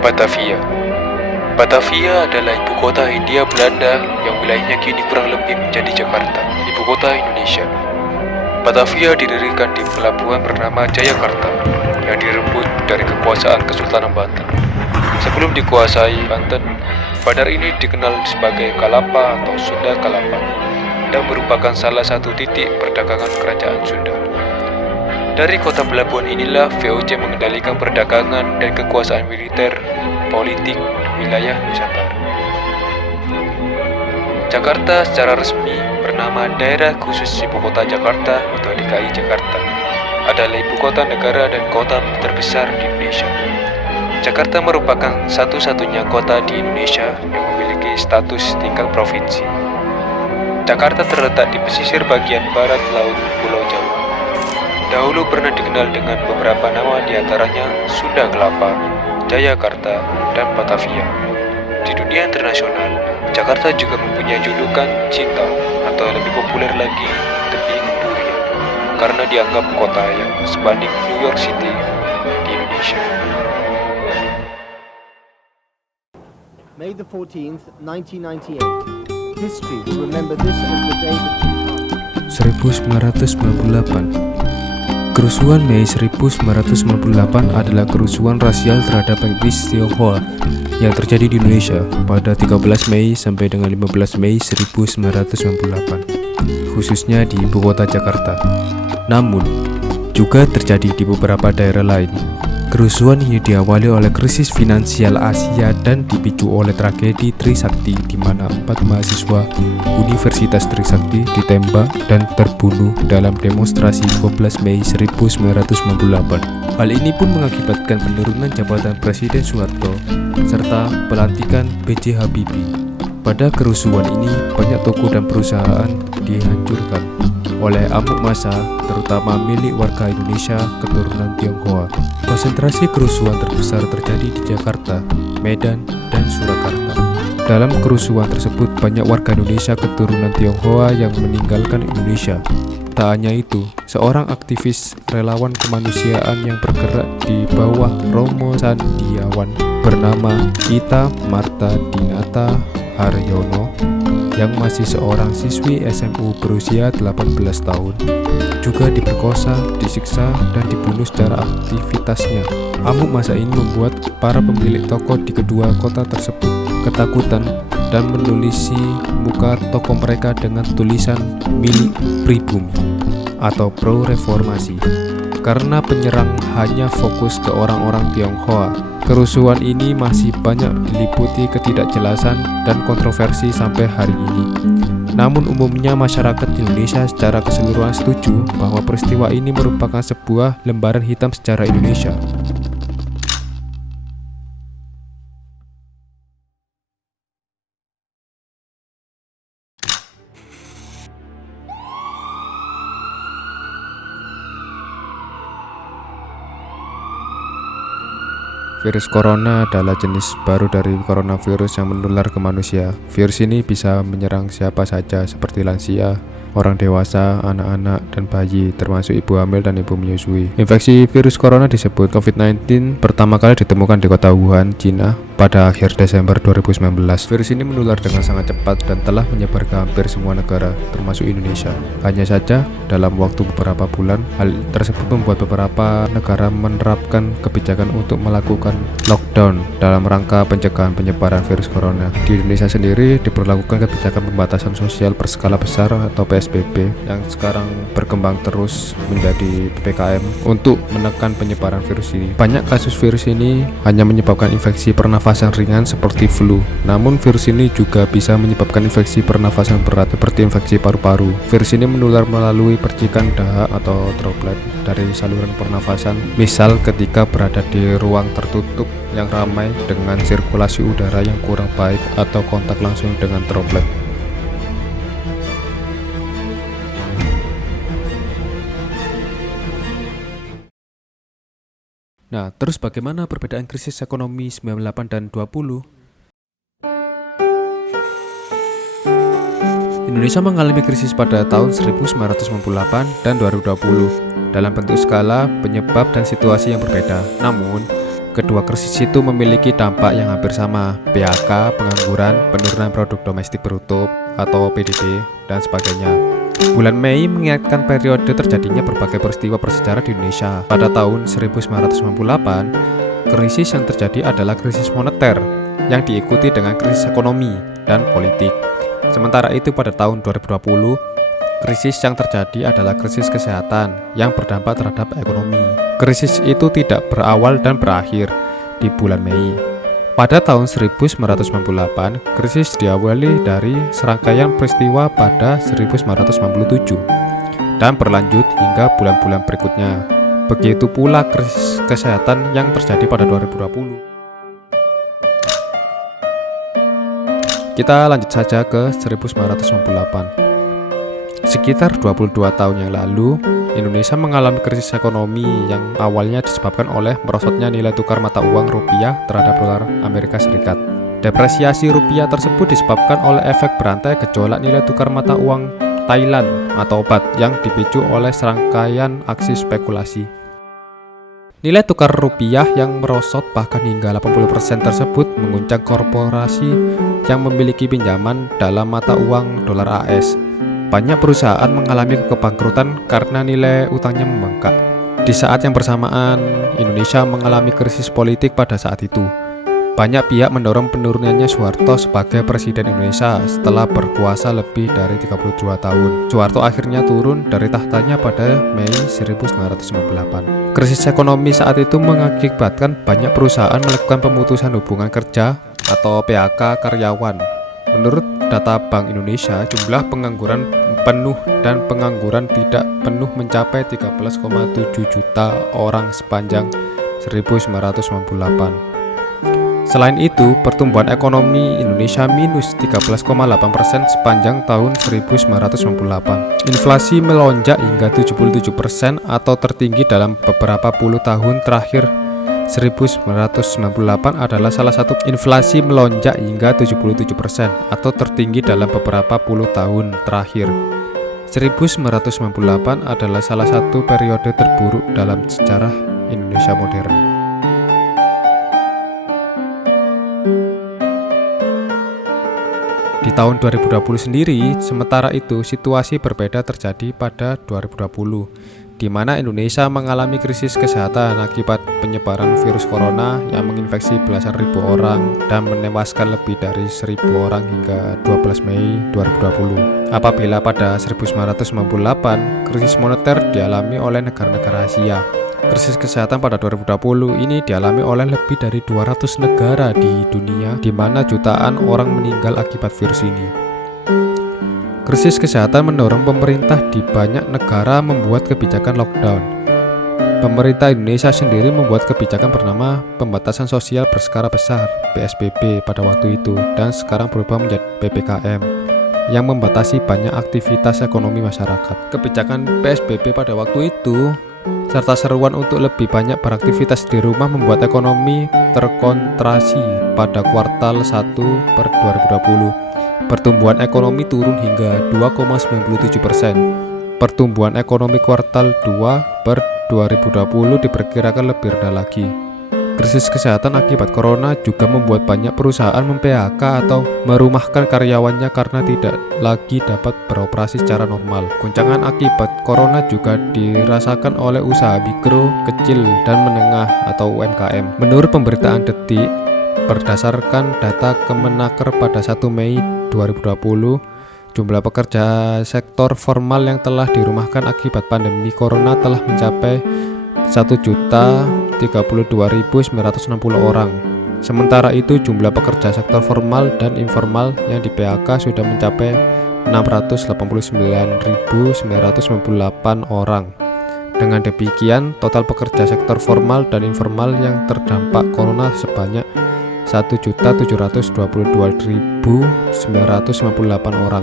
Batavia. Batavia adalah ibu kota Hindia Belanda yang wilayahnya kini kurang lebih menjadi Jakarta, ibu kota Indonesia. Batavia didirikan di pelabuhan bernama Jayakarta yang direbut dari kekuasaan Kesultanan Banten. Sebelum dikuasai Banten, bandar ini dikenal sebagai Kalapa atau Sunda Kalapa dan merupakan salah satu titik perdagangan kerajaan Sunda. Dari kota pelabuhan inilah VOC mengendalikan perdagangan dan kekuasaan militer, politik di wilayah Nusantara. Jakarta secara resmi bernama Daerah Khusus Ibu Kota Jakarta atau DKI Jakarta, adalah ibu kota negara dan kota terbesar di Indonesia. Jakarta merupakan satu-satunya kota di Indonesia yang memiliki status tingkat provinsi. Jakarta terletak di pesisir bagian barat laut Pulau Jawa. Dahulu pernah dikenal dengan beberapa nama, diantaranya Sunda Kelapa, Jayakarta, dan Batavia. Di dunia internasional, Jakarta juga mempunyai julukan Cinta atau lebih populer lagi Tebing Durian karena dianggap kota yang sebanding New York City di Indonesia. May the 14th, 1998. History will remember this as the day that 1998. Kerusuhan Mei 1998 adalah kerusuhan rasial terhadap etnis Tionghoa yang terjadi di Indonesia pada 13 Mei sampai dengan 15 Mei 1998, khususnya di ibu kota Jakarta. Namun, juga terjadi di beberapa daerah lain. Kerusuhan ini diawali oleh krisis finansial Asia dan dipicu oleh tragedi Trisakti di mana 4 mahasiswa Universitas Trisakti ditembak dan terbunuh dalam demonstrasi 12 Mei 1998. Hal ini pun mengakibatkan penurunan jabatan Presiden Soeharto serta pelantikan B.J. Habibie. Pada kerusuhan ini, banyak toko dan perusahaan dihancurkan oleh amuk massa, terutama milik warga Indonesia keturunan Tionghoa. Konsentrasi kerusuhan terbesar terjadi di Jakarta, Medan, dan Surakarta. Dalam kerusuhan tersebut, banyak warga Indonesia keturunan Tionghoa yang meninggalkan Indonesia. Tak hanya itu, seorang aktivis relawan kemanusiaan yang bergerak di bawah Romo Sandiawan bernama Ita Marta Dinata Haryono yang masih seorang siswi SMU berusia 18 tahun juga diperkosa, disiksa, dan dibunuh secara aktivitasnya. Amuk massa ini membuat para pemilik toko di kedua kota tersebut ketakutan dan menulisi muka toko mereka dengan tulisan milik pribumi atau pro-reformasi. Karena penyerang hanya fokus ke orang-orang Tionghoa, kerusuhan ini masih banyak diliputi ketidakjelasan dan kontroversi sampai hari ini. Namun umumnya masyarakat Indonesia secara keseluruhan setuju bahwa peristiwa ini merupakan sebuah lembaran hitam sejarah Indonesia. Virus corona adalah jenis baru dari coronavirus yang menular ke manusia. Virus ini bisa menyerang siapa saja seperti lansia, orang dewasa, anak-anak, dan bayi, termasuk ibu hamil dan ibu menyusui. Infeksi virus corona disebut COVID-19 pertama kali ditemukan di kota Wuhan, Cina pada akhir Desember 2019. Virus ini menular dengan sangat cepat dan telah menyebar ke hampir semua negara, termasuk Indonesia. Hanya saja, dalam waktu beberapa bulan, hal tersebut membuat beberapa negara menerapkan kebijakan untuk melakukan lockdown dalam rangka pencegahan penyebaran virus corona. Di Indonesia sendiri diberlakukan kebijakan pembatasan sosial berskala besar atau PSBB yang sekarang berkembang terus menjadi PPKM untuk menekan penyebaran virus ini. Banyak kasus virus ini hanya menyebabkan infeksi pernafasan ringan seperti flu. Namun virus ini juga bisa menyebabkan infeksi pernafasan berat seperti infeksi paru-paru. Virus ini menular melalui percikan dahak atau droplet dari saluran pernafasan, misal ketika berada di ruang tertutup yang ramai dengan sirkulasi udara yang kurang baik atau kontak langsung dengan droplet. Nah, terus bagaimana perbedaan krisis ekonomi 98 dan 20? Indonesia mengalami krisis pada tahun 1998 dan 2020 dalam bentuk skala, penyebab, dan situasi yang berbeda. Namun, kedua krisis itu memiliki dampak yang hampir sama, PHK, pengangguran, penurunan produk domestik bruto atau PDB, dan sebagainya. Bulan Mei mengingatkan periode terjadinya berbagai peristiwa bersejarah di Indonesia. Pada tahun 1998, krisis yang terjadi adalah krisis moneter yang diikuti dengan krisis ekonomi dan politik. Sementara itu pada tahun 2020, krisis yang terjadi adalah krisis kesehatan yang berdampak terhadap ekonomi. Krisis itu tidak berawal dan berakhir di bulan Mei. Pada tahun 1998, krisis diawali dari serangkaian peristiwa pada 1997 dan berlanjut hingga bulan-bulan berikutnya. Begitu pula krisis kesehatan yang terjadi pada 2020. Kita lanjut saja ke 1998. Sekitar 22 tahun yang lalu, Indonesia mengalami krisis ekonomi yang awalnya disebabkan oleh merosotnya nilai tukar mata uang rupiah terhadap dolar Amerika Serikat. Depresiasi rupiah tersebut disebabkan oleh efek berantai gejolak nilai tukar mata uang Thailand atau baht yang dipicu oleh serangkaian aksi spekulasi. Nilai tukar rupiah yang merosot bahkan hingga 80% tersebut mengguncang korporasi yang memiliki pinjaman dalam mata uang dolar AS. Banyak perusahaan mengalami kebangkrutan karena nilai utangnya membengkak. Di saat yang bersamaan, Indonesia mengalami krisis politik pada saat itu. Banyak pihak mendorong penurunannya Soeharto sebagai Presiden Indonesia setelah berkuasa lebih dari 32 tahun. Soeharto akhirnya turun dari tahtanya pada Mei 1998. Krisis ekonomi saat itu mengakibatkan banyak perusahaan melakukan pemutusan hubungan kerja atau PHK karyawan. Menurut data Bank Indonesia, jumlah pengangguran penuh dan pengangguran tidak penuh mencapai 13,7 juta orang sepanjang 1998. Selain itu, pertumbuhan ekonomi Indonesia minus 13,8% sepanjang tahun 1998. Inflasi melonjak hingga 77% atau tertinggi dalam beberapa puluh tahun terakhir. 1998 adalah salah satu inflasi melonjak hingga 77% atau tertinggi dalam beberapa puluh tahun terakhir. 1998 adalah salah satu periode terburuk dalam sejarah Indonesia modern. Di tahun 2020 sendiri, sementara itu situasi berbeda terjadi pada 2020. Di mana Indonesia mengalami krisis kesehatan akibat penyebaran virus corona yang menginfeksi belasan ribu orang dan menewaskan lebih dari 1.000 orang hingga 12 Mei 2020. Apabila pada 1998 krisis moneter dialami oleh negara-negara Asia, krisis kesehatan pada 2020 ini dialami oleh lebih dari 200 negara di dunia, di mana jutaan orang meninggal akibat virus ini. Krisis kesehatan mendorong pemerintah di banyak negara membuat kebijakan lockdown. Pemerintah Indonesia sendiri membuat kebijakan bernama Pembatasan Sosial Berskala Besar (PSBB) pada waktu itu dan sekarang berubah menjadi PPKM yang membatasi banyak aktivitas ekonomi masyarakat. Kebijakan PSBB pada waktu itu serta seruan untuk lebih banyak beraktivitas di rumah membuat ekonomi terkontraksi pada kuartal 1 per 2020. Pertumbuhan ekonomi turun hingga 2,97%. Pertumbuhan ekonomi kuartal 2 per 2020 diperkirakan lebih rendah lagi. Krisis kesehatan akibat corona juga membuat banyak perusahaan mem-PHK atau merumahkan karyawannya karena tidak lagi dapat beroperasi secara normal. Guncangan akibat corona juga dirasakan oleh usaha mikro, kecil, dan menengah atau UMKM. Menurut pemberitaan Detik, berdasarkan data Kemenaker pada 1 Mei 2020, jumlah pekerja sektor formal yang telah dirumahkan akibat pandemi corona telah mencapai 1.032.960 orang. Sementara itu, jumlah pekerja sektor formal dan informal yang di PHK sudah mencapai 689.998 orang. Dengan demikian, total pekerja sektor formal dan informal yang terdampak corona sebanyak 1.722.998 orang.